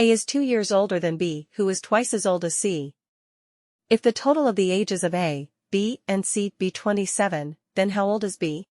A is 2 years older than B, who is twice as old as C. If the total of the ages of A, B, and C be 27, then how old is B?